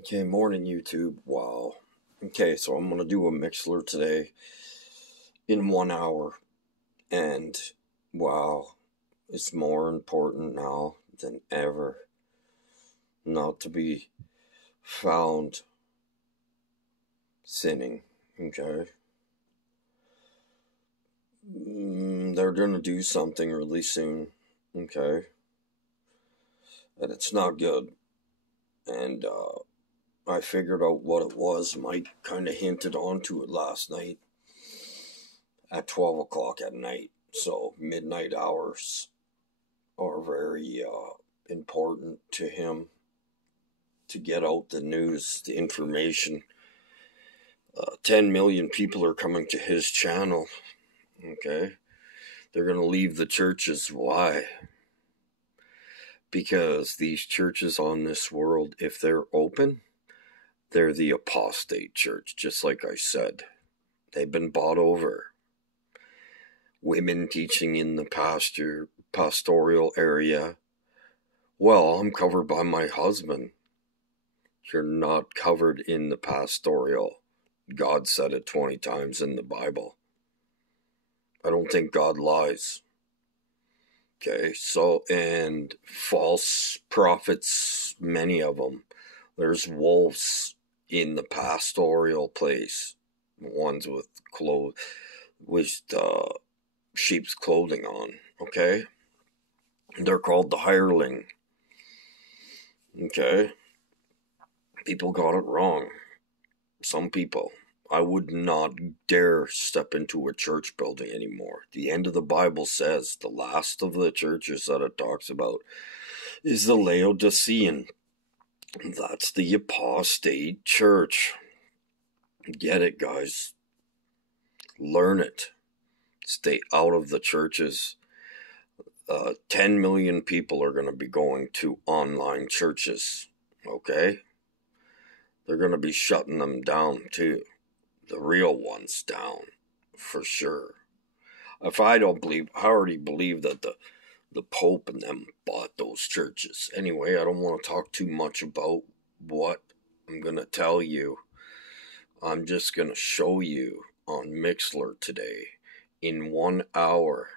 Okay, morning YouTube. Wow. Okay, so I'm gonna do a Mixler today in 1 hour, and wow, it's more important now than ever not to be found sinning. Okay, they're gonna do something really soon. Okay, and it's not good. And I figured out what it was. Mike kind of hinted onto it last night at 12 o'clock at night. So midnight hours are very important to him to get out the news, the information. 10 million people are coming to his channel. Okay. They're going to leave the churches. Why? Because these churches on this world, if they're open, they're the apostate church, just like I said. They've been bought over. Women teaching in the pastoral area. Well, I'm covered by my husband. You're not covered in the pastoral. God said it 20 times in the Bible. I don't think God lies. Okay, so, and false prophets, many of them. There's wolves in the pastoral place. Ones with sheep's clothing on. Okay? They're called the hireling. Okay? People got it wrong. Some people. I would not dare step into a church building anymore. The end of the Bible says the last of the churches that it talks about is the Laodicean. That's the apostate church. Get it, guys. Learn it. Stay out of the churches. 10 million people are going to be going to online churches. Okay? They're going to be shutting them down too. The real ones down, for sure. If I don't believe, I already believe that the Pope and them bought those churches. Anyway, I don't want to talk too much about what I'm going to tell you. I'm just going to show you on Mixler today in 1 hour.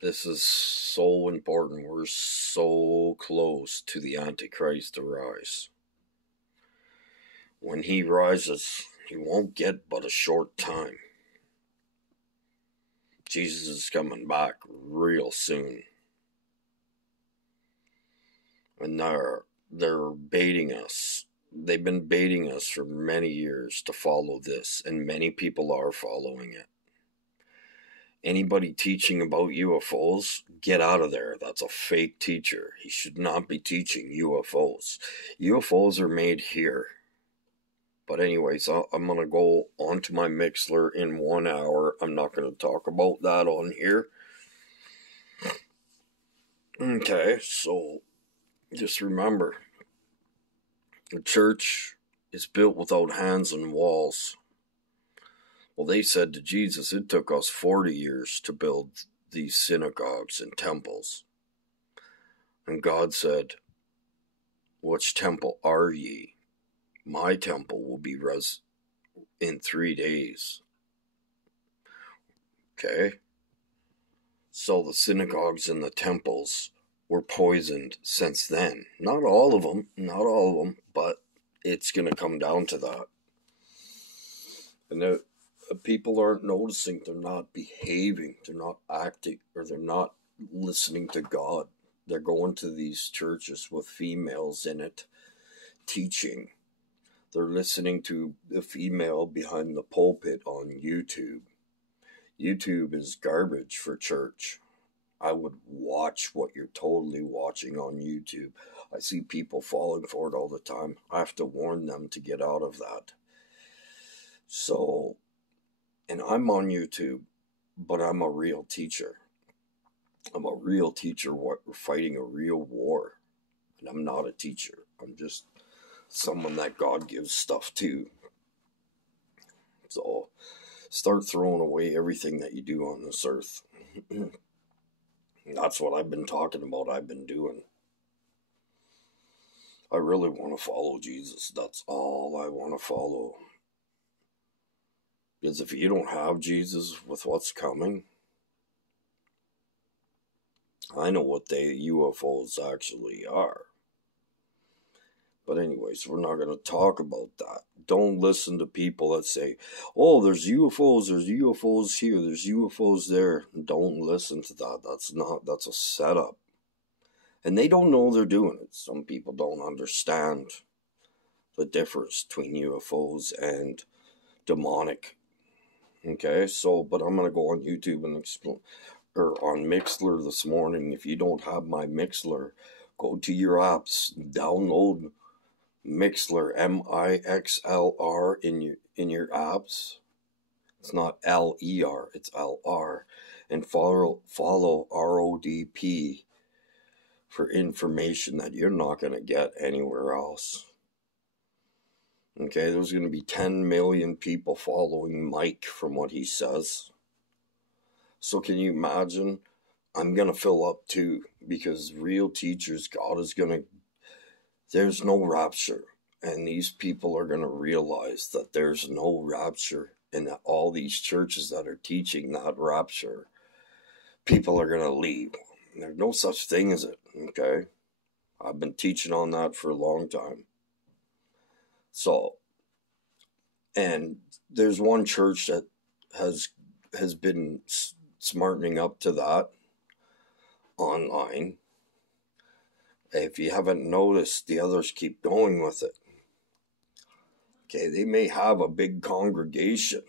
This is so important. We're so close to the Antichrist to rise. When he rises, he won't get but a short time. Jesus is coming back real soon. And they're baiting us. They've been baiting us for many years to follow this, and many people are following it. Anybody teaching about UFOs, get out of there. That's a fake teacher. He should not be teaching UFOs. UFOs are made here. But anyways, I'm going to go onto my Mixler in 1 hour. I'm not going to talk about that on here. Okay, so just remember, the church is built without hands and walls. Well, they said to Jesus, it took us 40 years to build these synagogues and temples. And God said, which temple are ye? My temple will be in 3 days. Okay? So the synagogues and the temples were poisoned since then. Not all of them, but it's going to come down to that. And the people aren't noticing, they're not behaving, they're not acting, or they're not listening to God. They're going to these churches with females in it, teaching. They're listening to the female behind the pulpit on YouTube. YouTube is garbage for church. I would watch what you're totally watching on YouTube. I see people falling for it all the time. I have to warn them to get out of that. So, and I'm on YouTube, but I'm a real teacher. I'm a real teacher fighting a real war. And I'm not a teacher. I'm just someone that God gives stuff to. So, start throwing away everything that you do on this earth. That's what I've been talking about, I've been doing. I really want to follow Jesus. That's all I want to follow. Because if you don't have Jesus with what's coming, I know what the UFOs actually are. But anyways, we're not going to talk about that. Don't listen to people that say, oh, there's UFOs here, there's UFOs there. Don't listen to that. That's a setup. And they don't know they're doing it. Some people don't understand the difference between UFOs and demonic. Okay, but I'm going to go on YouTube and explain, or on Mixlr this morning. If you don't have my Mixlr, go to your apps, download Mixlr, Mixlr in your apps. It's not LER, it's LR. And follow RODP for information that you're not going to get anywhere else. Okay, there's going to be 10 million people following Mike from what he says. So can you imagine? I'm going to fill up too, because real teachers, there's no rapture. And these people are going to realize that there's no rapture, and that all these churches that are teaching that rapture, people are going to leave. There's no such thing as it, okay? I've been teaching on that for a long time. So, and there's one church that has been smartening up to that online. If you haven't noticed, the others keep going with it. Okay, they may have a big congregation.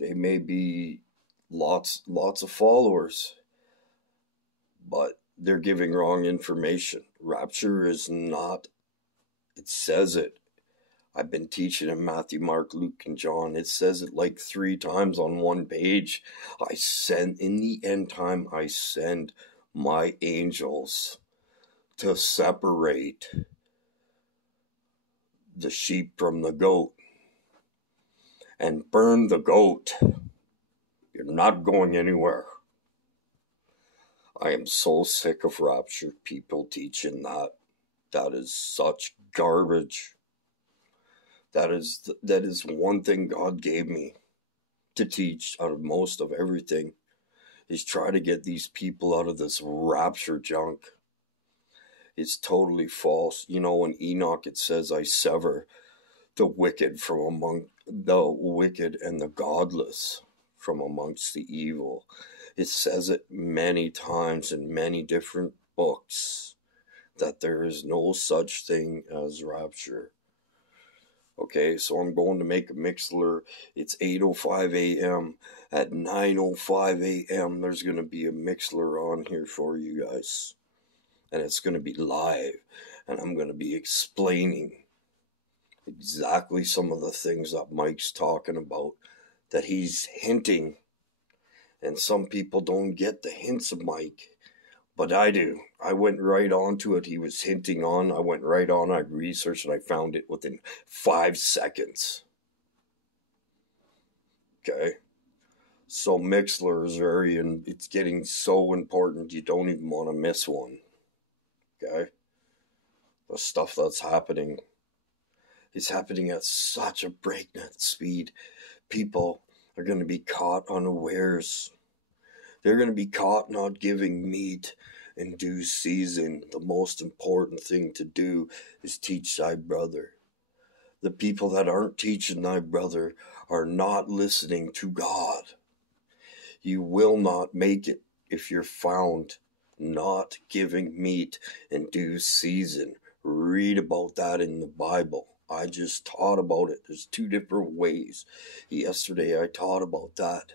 They may be lots of followers, but they're giving wrong information. Rapture is not, it says it. I've been teaching in Matthew, Mark, Luke, and John. It says it like 3 times on one page. In the end time, I send my angels to separate the sheep from the goat and burn the goat. You're not going anywhere. I am so sick of rapture people teaching that. That is such garbage. That is one thing God gave me to teach out of most of everything, is try to get these people out of this rapture junk. It's totally false. You know, in Enoch it says, I sever the wicked from among the wicked and the godless from amongst the evil. It says it many times in many different books that there is no such thing as rapture. Okay, so I'm going to make a Mixlr. It's 8:05 a.m. At 9:05 a.m. there's going to be a Mixlr on here for you guys. And it's going to be live. And I'm going to be explaining exactly some of the things that Mike's talking about, that he's hinting. And some people don't get the hints of Mike, but I do. I went right on to it. He was hinting on. I went right on. I researched and I found it within 5 seconds. Okay. So Mixlr is it's getting so important. You don't even want to miss one. Okay. The stuff that's happening is happening at such a breakneck speed. People are going to be caught unawares. They're going to be caught not giving meat in due season. The most important thing to do is teach thy brother. The people that aren't teaching thy brother are not listening to God. You will not make it if you're found not giving meat in due season. Read about that in the Bible. I just taught about it. There's 2 different ways. Yesterday I taught about that.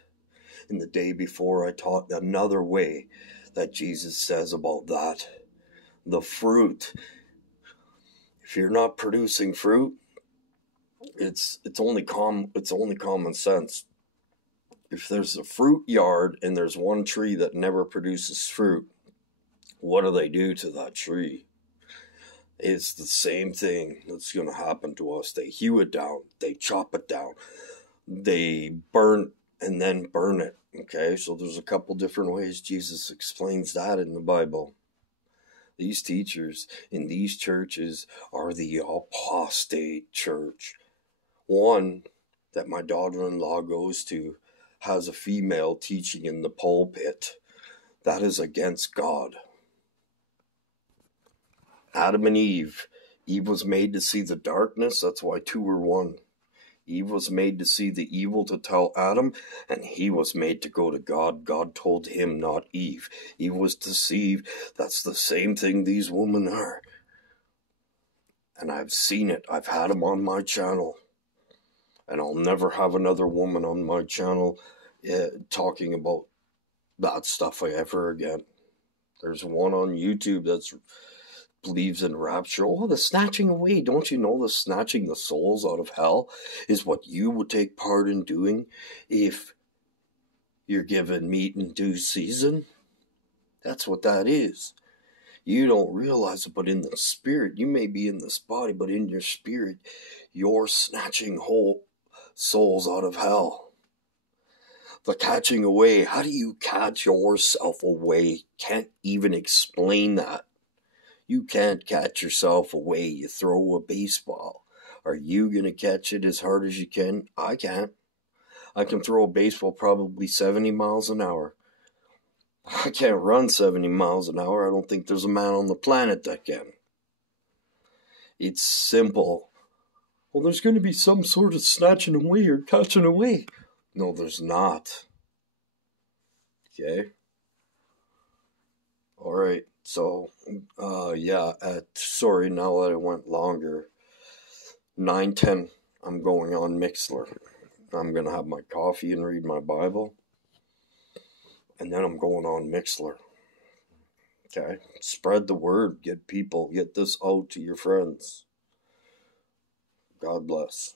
And the day before I taught another way that Jesus says about that. The fruit. If you're not producing fruit, it's only common sense. If there's a fruit yard and there's one tree that never produces fruit, what do they do to that tree? It's the same thing that's going to happen to us. They hew it down. They chop it down. They burn and then burn it. Okay, so there's a couple different ways Jesus explains that in the Bible. These teachers in these churches are the apostate church. One that my daughter-in-law goes to has a female teaching in the pulpit. That is against God. Adam and Eve. Eve was made to see the darkness. That's why two were one. Eve was made to see the evil to tell Adam, and he was made to go to God. God told him, not Eve. Eve was deceived. That's the same thing these women are. And I've seen it. I've had them on my channel. And I'll never have another woman on my channel talking about that stuff ever again. There's one on YouTube that believes in rapture. Oh, the snatching away. Don't you know the snatching the souls out of hell is what you would take part in doing if you're given meat in due season? That's what that is. You don't realize it, but in the spirit, you may be in this body, but in your spirit, you're snatching whole souls out of hell. The catching away. How do you catch yourself away? Can't even explain that. You can't catch yourself away. You throw a baseball. Are you going to catch it as hard as you can? I can't. I can throw a baseball probably 70 miles an hour. I can't run 70 miles an hour. I don't think there's a man on the planet that can. It's simple. Well, there's going to be some sort of snatching away or catching away. No, there's not. Okay? Alright, so, sorry, now that it went longer. 9:10, I'm going on Mixler. I'm going to have my coffee and read my Bible. And then I'm going on Mixler. Okay? Spread the word. Get this out to your friends. God bless.